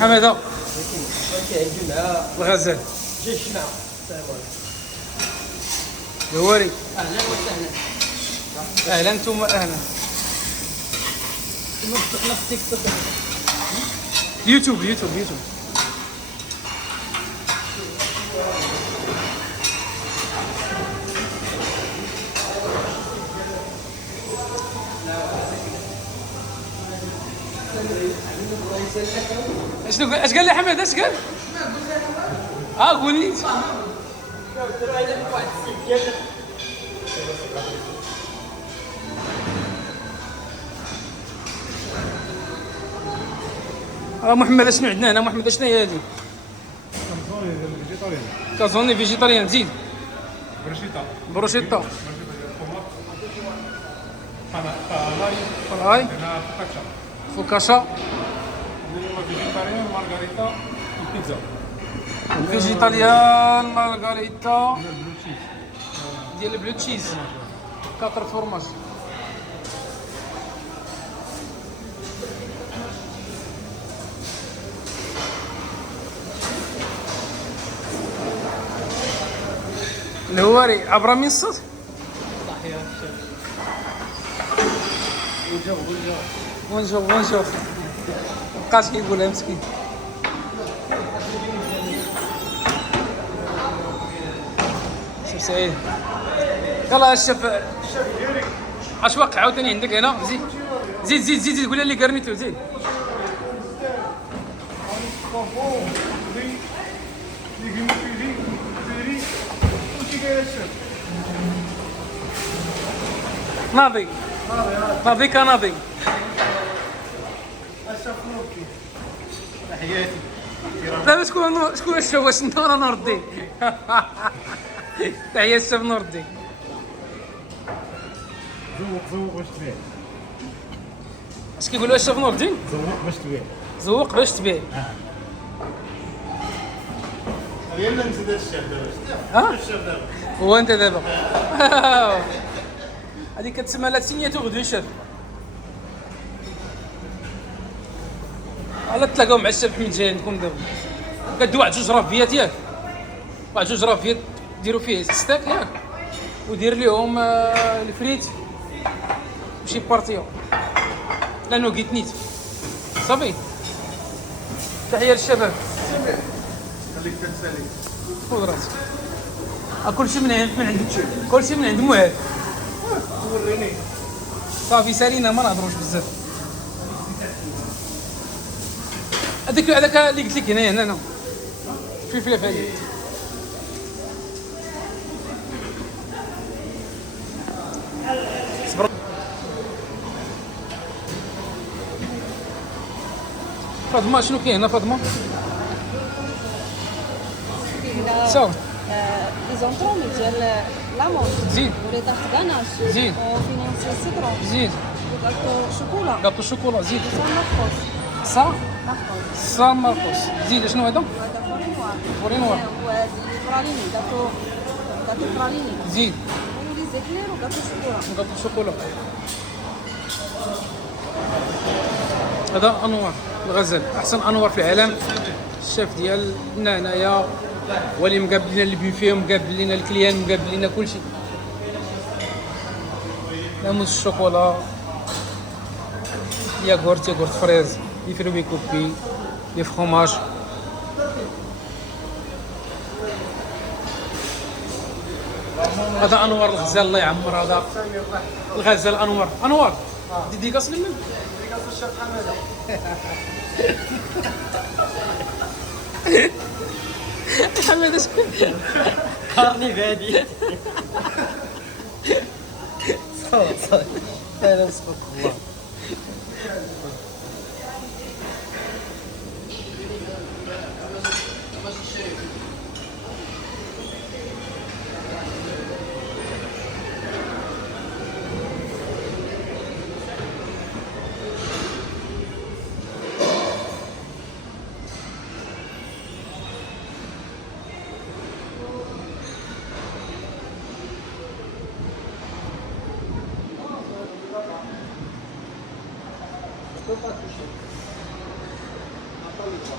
حماده كيعجبو مع الغزال جيش مع السلام الهواري. اهلا وسهلا. اهلا انتم اهلا. نفتح في تيك توك. يوتيوب. شنو اش قال لي حماد؟ اش قال؟ قول لي. محمد شنو عندنا هنا؟ محمد شنو هي هذه؟ كازوني فيجيتاريان. زيد بروشيتا فراي فوكاشا فيجيتاليان مارغاريتا ديال البلو تشيز 4 فورماج. الهواري عبر من الصوت. بونجور مبقاش كيقولها مسكين. شوف سعيد يلاه الشيف اش واقع عاوتاني عندك هنا؟ زيد قول لي كارنيتو. زيد ناضي كناضي. تحياتي. دابا شكون الشيف؟ واش انت ولا نور الدين؟ تحية الشيف نور الدين. زوق باش تبيع. اش كيقولوا الشيف نور الدين؟ زوق باش تبيع. زوق باش تبيع. يلا نزيد الشيف دابا. الشيف دابا. هو انت دابا. هذيك كتسمى لا سينياتور دو شيف. على تلاقاو مع الشيف حميد جاي عندكم دابا. كدير واحد 2 رافيات ياك، واحد 2 رافيات ديروا فيه ستاك ياك، ودير ليهم الفريت وشي بارطيو لانه قيت نيت صافي. تحيه للشباب. خليك تسالي. خذ راسك. كلشي من عند كلشي من عند معاذ. وريني. صافي سالينا ما نهضروش بزاف. هذاك اللي قلت لك هنا فلفله هذه. صبر. فاطمه شنو كاين هنا فاطمه؟ صافي لي زونطرومي ديال لامون. زيد. ولي طارت غاناش. زيد. وفينونسي سيترون. زيد. وغاتو شوكولا. غاتو شوكولا. زيد. وسان سان ماركوس. زيد. شنو هذا؟ هذا فوري نوار. وهذه براليني غاتو براليني. زيد. ولي زيكلير وغاتو شوكولا. غاتو شوكولا. هذا انوار الغزال، احسن انوار في العالم. الشيف ديالنا هنايا هو اللي مقابل لنا البوفيه ومقابل لنا الكليان ومقابل لنا كلشي. موز الشوكولا، ياغورت فريز، لي فروي كوبي، لي فروماج. هذا انوار الغزال الله يعمر. هذا الغزال انوار ديديكاس لمن؟ ديكاس الشيف حماده. حماده كارني بادي. صافي انا سبحان الله. peux pas toucher. طلقة.